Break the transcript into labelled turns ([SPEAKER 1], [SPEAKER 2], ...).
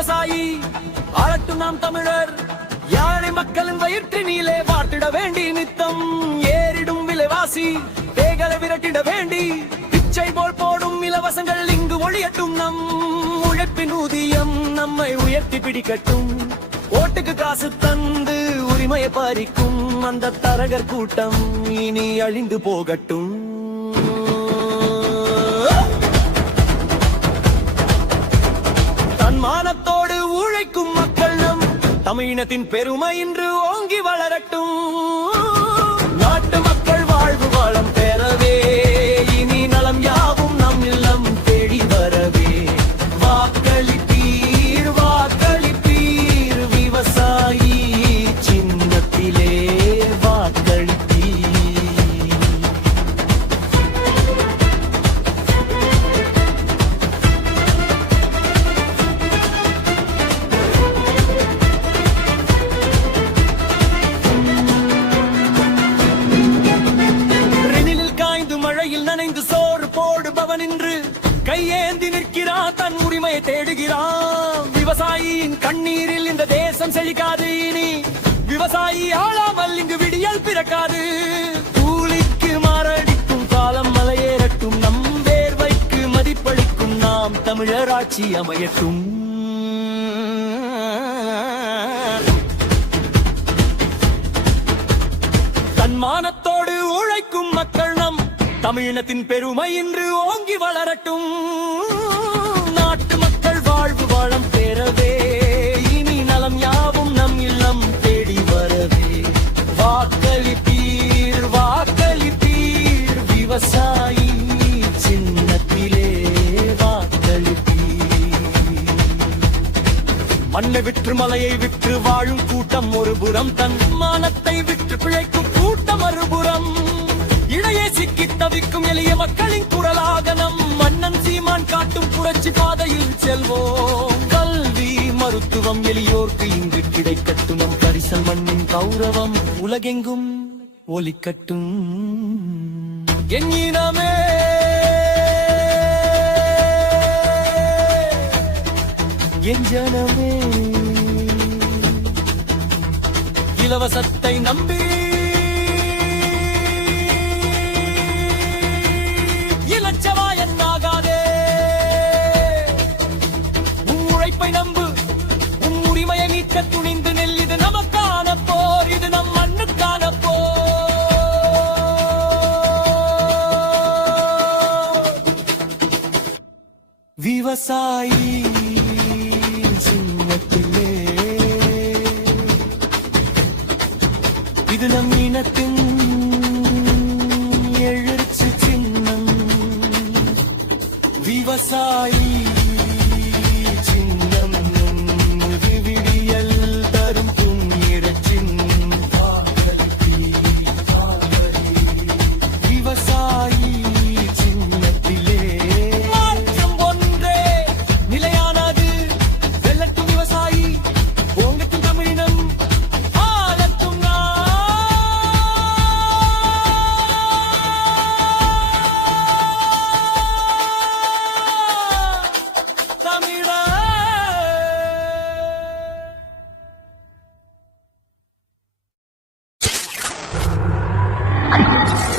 [SPEAKER 1] விவசாயி. ஆளட்டும் நாம் தமிழர். யானை மக்களின் வயிற்றினிலே வாட்டிட வேண்டி நித்தம். ஏறிடும் விலைவாசி பேகலை விரட்டிட வேண்டி. பிச்சை போல் போடும் இலவசங்கள் இங்கு ஒளியட்டும் நம் உழைப்பின் ஊதியம். நம்மை உயர்த்தி பிடிக்கட்டும். ஓட்டுக்கு காசு தந்து உரிமையை பறிக்கும் அந்த தரகர் கூட்டம் இனி அழிந்து போகட்டும். மானத்தோடு உழைக்கும் மக்கள் நம் தமிழினத்தின் பெருமை இன்று ஓங்கி வளரட்டும். நாட்டு நனைந்து சோறு போடுபவன் என்று கையேந்தி நிற்கிறான் தன் உரிமையை தேடுகிறான். விவசாயியின் கண்ணீரில் இந்த தேசம் செழிக்காது இனி. விவசாயி ஆளாமல் இங்கு விடியல் பிறக்காது. கூலிக்கு மாரடிக்கும் காலம் மலையேறட்டும். நம் வேர்வைக்கு மதிப்பளிக்கும் நாம் தமிழராட்சி அமையட்டும். தமிழினத்தின் பெருமை இன்று ஓங்கி வளரட்டும். நாட்டு மக்கள் வாழ்வு வளம் பெறவே இனி நலம் யாவும் நம் இல்லம் தேடி வரவே. வாக்களிப்பீர் வாக்களிப்பீர் விவசாயி சின்னத்திலே மண்ணை விற்று மலையை விற்று வாழும் கூட்டம் ஒரு புறம் தன் மானத்தை விற்று பிழைக்கும் தவிக்கும் எளிய மக்களின் குரலாக நம் மன்னன் சீமான் காட்டும் புரட்சி பாதையில் செல்வோம். கல்வி மருத்துவம் எளியோர்க்கு இங்கு கிடைக்கட்டும். நம் கரிசல் மண்ணின் கௌரவம் உலகெங்கும் ஒலிக்கட்டும். என் இனமே. என் ஜனமே. இலவசத்தை நம்பி உரிமையை மீட்க துணிந்து நெல் இது நமக்கான போர் இது நம் மண்ணுக்கான போர் விவசாயி சின்னத்திலே இது நம் இனத்தின் எழுச்சி சின்னம் விவசாயி Thank you.